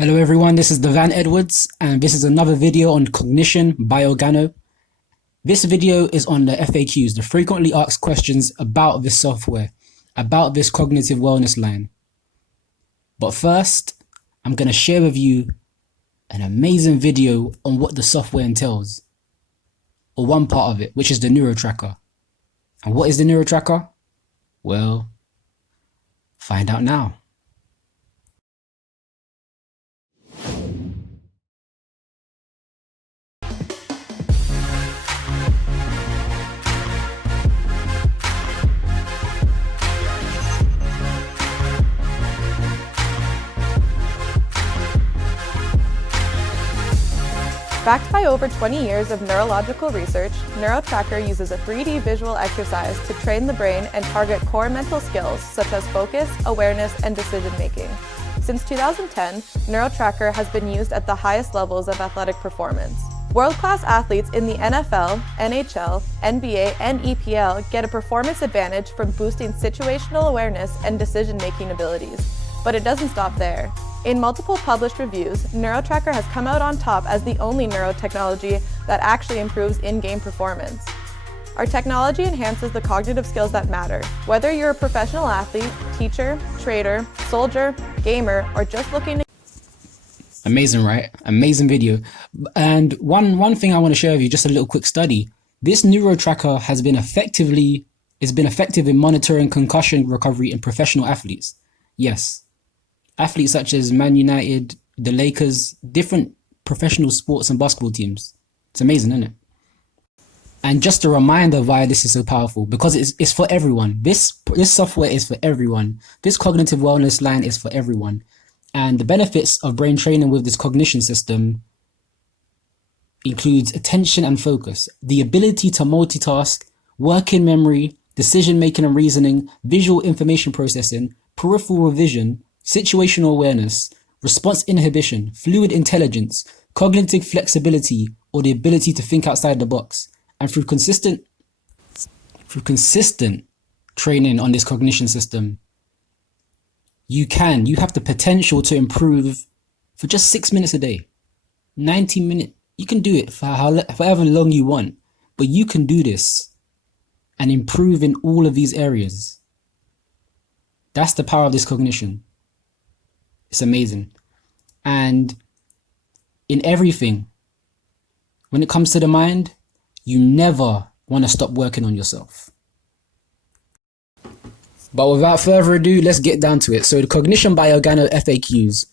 Hello everyone, this is Devan Edwards and this is another video on Cognition by Organo. This video is on the FAQs, the frequently asked questions about this software, about this cognitive wellness line. But first, I'm going to share with you an amazing video on what the software entails, or one part of it, which is the Neurotracker. And what is the Neurotracker? Well, find out now. Backed by over 20 years of neurological research, Neurotracker uses a 3D visual exercise to train the brain and target core mental skills such as focus, awareness, and decision-making. Since 2010, Neurotracker has been used at the highest levels of athletic performance. World-class athletes in the NFL, NHL, NBA, and EPL get a performance advantage from boosting situational awareness and decision-making abilities. But it doesn't stop there. In multiple published reviews, Neurotracker has come out on top as the only neurotechnology that actually improves in-game performance. Our technology enhances the cognitive skills that matter. Whether you're a professional athlete, teacher, trader, soldier, gamer, or just looking to... Amazing, right? Amazing video. And one thing I want to share with you, just a little quick study. This Neurotracker has been effective in monitoring concussion recovery in professional athletes. Yes. Athletes such as Man United, the Lakers, different professional sports and basketball teams. It's amazing, isn't it? And just a reminder why this is so powerful, because it's for everyone. This software is for everyone. This cognitive wellness line is for everyone. And the benefits of brain training with this cognition system includes attention and focus, the ability to multitask, working memory, decision-making and reasoning, visual information processing, peripheral vision, situational awareness, response inhibition, fluid intelligence, cognitive flexibility, or the ability to think outside the box. And through consistent training on this cognition system, you have the potential to improve for just 6 minutes a day, 90 minutes. You can do it for however long you want, but you can do this and improve in all of these areas. That's the power of this cognition. It's amazing. And in everything, when it comes to the mind, you never want to stop working on yourself. But without further ado, let's get down to it. So the Cognition by Organo FAQs.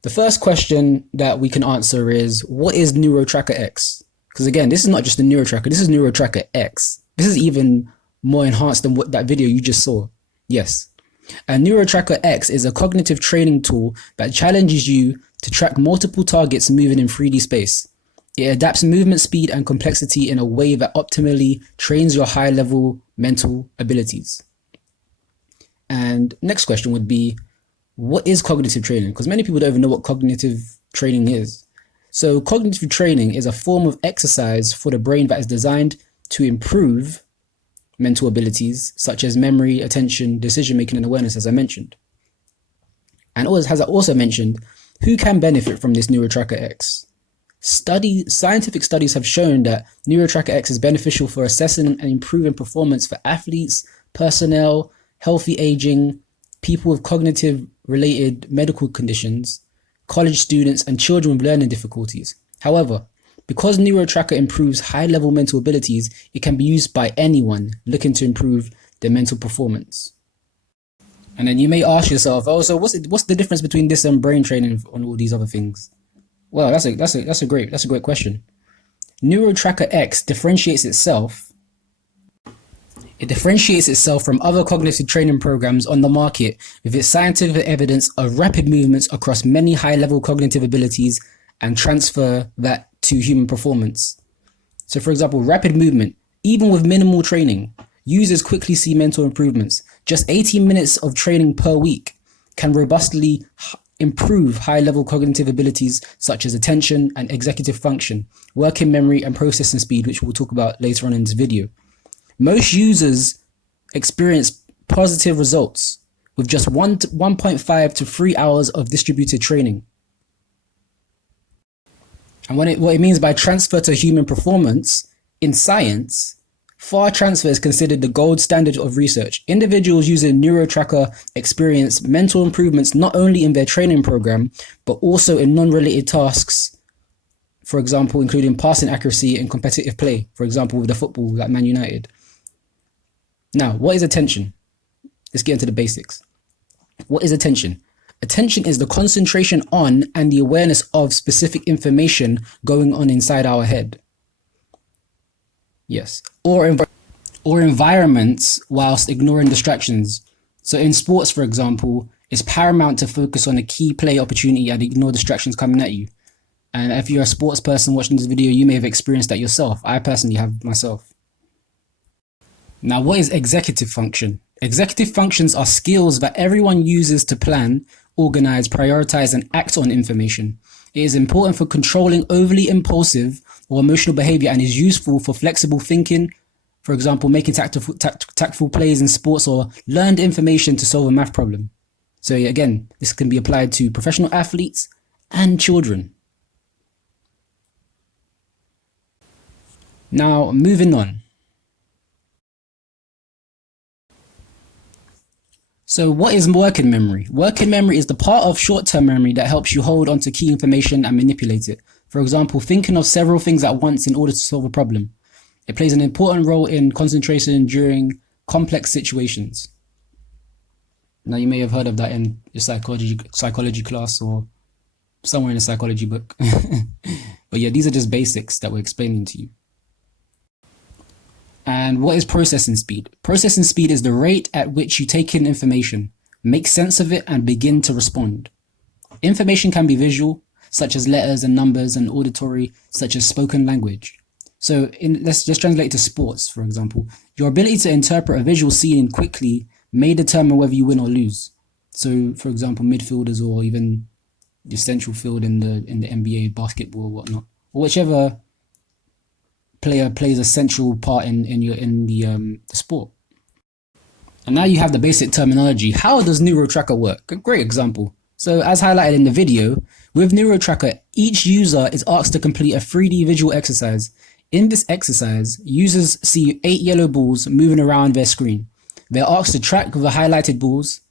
The first question that we can answer is, what is Neurotrackerx? Because again, this is not just a Neurotracker, this is Neurotrackerx. This is even more enhanced than what that video you just saw. Yes. A Neurotrackerx is a cognitive training tool that challenges you to track multiple targets moving in 3D space. It adapts movement speed and complexity in a way that optimally trains your high-level mental abilities. And next question would be, what is cognitive training? Because many people don't even know what cognitive training is. So cognitive training is a form of exercise for the brain that is designed to improve mental abilities such as memory, attention, decision-making, and awareness, as I mentioned. And as I also mentioned, who can benefit from this Neurotrackerx? Scientific studies have shown that Neurotrackerx is beneficial for assessing and improving performance for athletes, personnel, healthy aging, people with cognitive-related medical conditions, college students, and children with learning difficulties. However, because Neurotracker improves high-level mental abilities, it can be used by anyone looking to improve their mental performance. And then you may ask yourself, oh, so what's the difference between this and brain training on all these other things? Well, that's a great question. Neurotrackerx differentiates itself from other cognitive training programs on the market with its scientific evidence of rapid movements across many high-level cognitive abilities and transfer that to human performance. So for example, rapid movement, even with minimal training, users quickly see mental improvements. Just 18 minutes of training per week can robustly improve high-level cognitive abilities such as attention and executive function, working memory and processing speed, which we'll talk about later on in this video. Most users experience positive results with just 1.5 to 3 hours of distributed training. And what it means by transfer to human performance, in science, far transfer is considered the gold standard of research. Individuals using Neurotracker experience mental improvements not only in their training program, but also in non-related tasks, for example, including passing accuracy and competitive play, for example, with the football like Man United. Now, what is attention? Let's get into the basics. What is attention? Attention is the concentration on and the awareness of specific information going on inside our head. Yes. Or environments whilst ignoring distractions. So in sports, for example, it's paramount to focus on a key play opportunity and ignore distractions coming at you. And if you're a sports person watching this video, you may have experienced that yourself. I personally have myself. Now, what is executive function? Executive functions are skills that everyone uses to plan, organize, prioritize, and act on information. It is important for controlling overly impulsive or emotional behavior and is useful for flexible thinking, for example, making tactful plays in sports or learned information to solve a math problem. So again, this can be applied to professional athletes and children. Now, moving on. So what is working memory? Working memory is the part of short-term memory that helps you hold onto key information and manipulate it. For example, thinking of several things at once in order to solve a problem. It plays an important role in concentration during complex situations. Now, you may have heard of that in your psychology class or somewhere in a psychology book. But yeah, these are just basics that we're explaining to you. And what is processing speed? Processing speed is the rate at which you take in information, make sense of it, and begin to respond. Information can be visual, such as letters and numbers, and auditory, such as spoken language. So let's just translate to sports, for example. Your ability to interpret a visual scene quickly may determine whether you win or lose. So, for example, midfielders or even your central field in the NBA, basketball or whatnot, or whichever player plays a central part in the sport. And now you have the basic terminology. How does Neurotracker work? A great example. So as highlighted in the video, with Neurotracker, each user is asked to complete a 3D visual exercise. In this exercise, users see 8 yellow balls moving around their screen. They're asked to track the highlighted balls,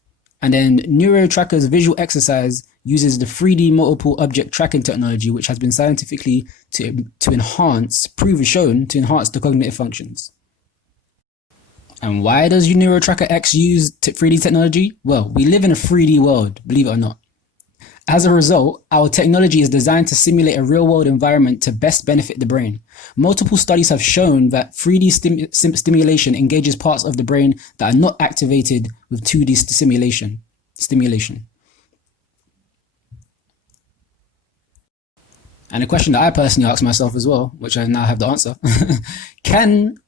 and then Neurotracker's visual exercise uses the 3D multiple object tracking technology, which has been scientifically shown to enhance the cognitive functions. And why does Neurotrackerx use 3D technology? Well, we live in a 3D world, believe it or not. As a result, our technology is designed to simulate a real-world environment to best benefit the brain. Multiple studies have shown that 3D stimulation engages parts of the brain that are not activated with 2D stimulation. And a question that I personally ask myself as well, which I now have the answer, can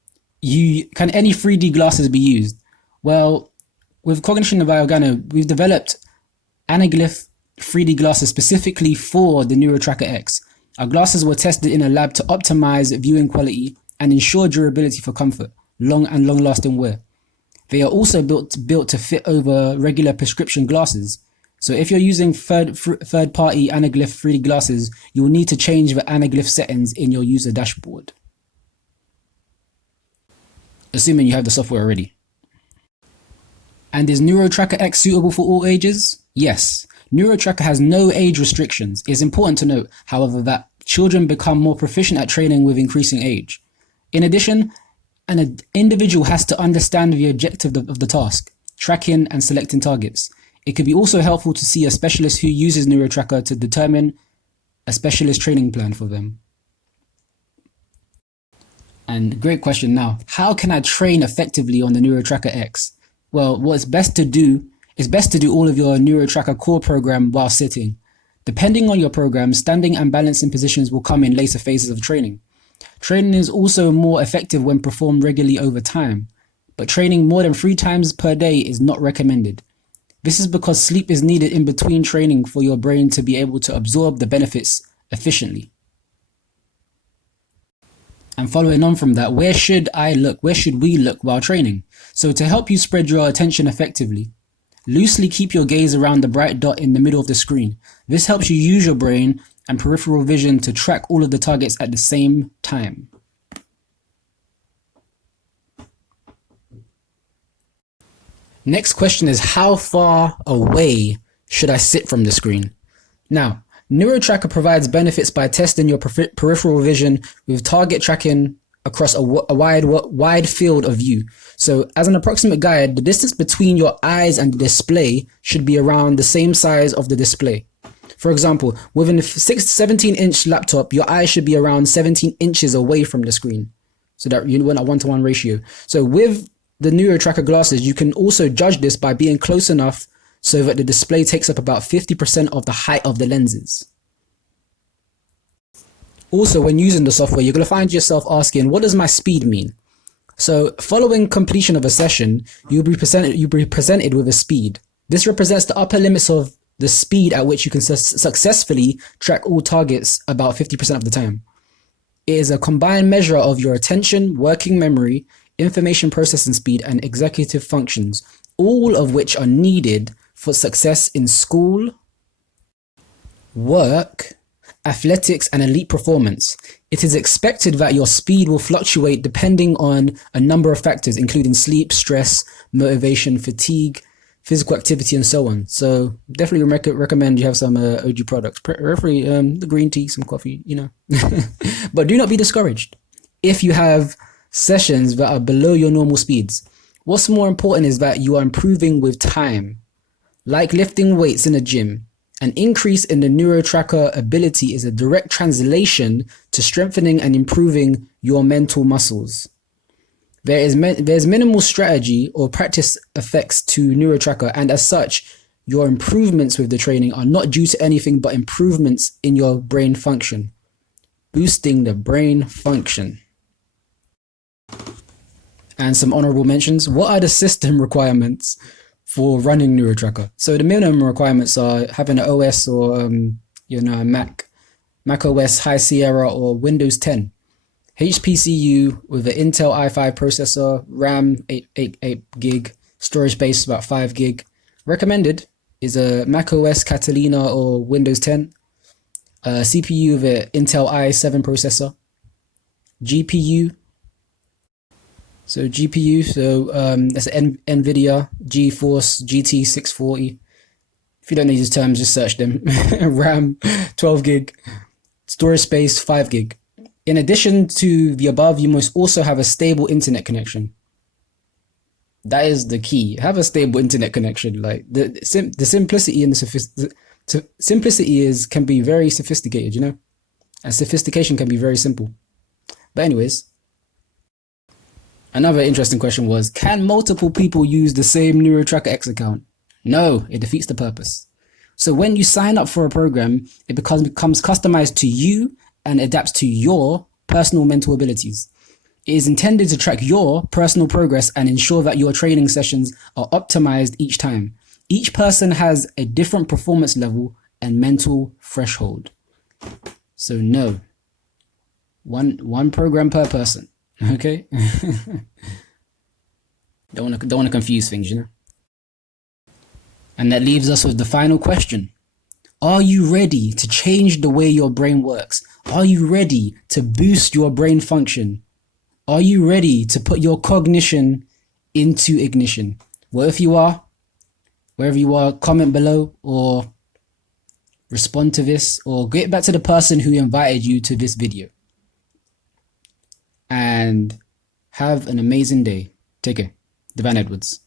any 3D glasses be used? Well, with Cognition by Organo, we've developed anaglyph 3D glasses specifically for the Neurotrackerx. Our glasses were tested in a lab to optimize viewing quality and ensure durability for comfort, long-lasting wear. They are also built to fit over regular prescription glasses. So if you're using third-party anaglyph 3D glasses, you will need to change the anaglyph settings in your user dashboard, assuming you have the software already. And is Neurotrackerx suitable for all ages? Yes. Neurotracker has no age restrictions. It's important to note, however, that children become more proficient at training with increasing age. In addition, an individual has to understand the objective of the task, tracking and selecting targets. It could be also helpful to see a specialist who uses Neurotracker to determine a specialist training plan for them. And great question now, how can I train effectively on the Neurotrackerx? Well, what's best to do is all of your Neurotracker core program while sitting. Depending on your program, standing and balancing positions will come in later phases of training. Training is also more effective when performed regularly over time, but training more than 3 times per day is not recommended. This is because sleep is needed in between training for your brain to be able to absorb the benefits efficiently. And following on from that, where should we look while training? So to help you spread your attention effectively, loosely keep your gaze around the bright dot in the middle of the screen. This helps you use your brain and peripheral vision to track all of the targets at the same time. Next question is, how far away should I sit from the screen? Now, Neurotracker provides benefits by testing your peripheral vision with target tracking across a wide field of view. So as an approximate guide, the distance between your eyes and the display should be around the same size of the display. For example, with a 17-inch laptop, your eyes should be around 17 inches away from the screen, so that you want a 1-to-1 ratio. So with the Neurotracker glasses, you can also judge this by being close enough so that the display takes up about 50% of the height of the lenses. Also, when using the software, you're going to find yourself asking, what does my speed mean? So following completion of a session, you'll be presented with a speed. This represents the upper limits of the speed at which you can successfully track all targets about 50% of the time. It is a combined measure of your attention, working memory, information processing speed, and executive functions, all of which are needed for success in school, work, athletics, and elite performance. It is expected that your speed will fluctuate depending on a number of factors, including sleep, stress, motivation, fatigue, physical activity, and so on. So definitely recommend you have some OG products, preferably the green tea, some coffee, you know. But do not be discouraged if you have sessions that are below your normal speeds. What's more important is that you are improving with time. Like lifting weights in a gym, an increase in the Neurotracker ability is a direct translation to strengthening and improving your mental muscles. There's minimal strategy or practice effects to Neurotracker, and as such, your improvements with the training are not due to anything but improvements in your brain function. Boosting the brain function. And some honorable mentions. What are the system requirements for running Neurotracker? So the minimum requirements are having an OS or Mac OS High Sierra or Windows 10, HPCU with an Intel i5 processor, RAM 8 gig, storage space about 5 gig. Recommended is a Mac OS Catalina or Windows 10, CPU with an Intel i7 processor, GPU. So that's an NVIDIA GeForce GT 640. If you don't know these terms, just search them. RAM 12 gig, storage space 5 gig. In addition to the above, you must also have a stable internet connection. That is the key. Have a stable internet connection. Like the simplicity and the simplicity can be very sophisticated, you know, and sophistication can be very simple. But anyways. Another interesting question was, can multiple people use the same Neurotrackerx account? No, it defeats the purpose. So when you sign up for a program, it becomes customized to you and adapts to your personal mental abilities. It is intended to track your personal progress and ensure that your training sessions are optimized each time. Each person has a different performance level and mental threshold. So no, one program per person. Okay. Don't want to confuse things, you know. And that leaves us with the final question. Are you ready to change the way your brain works? Are you ready to boost your brain function? Are you ready to put your cognition into ignition? Well, if you are, wherever you are, comment below or respond to this or get back to the person who invited you to this video. And have an amazing day. Take care. Devan Edwards.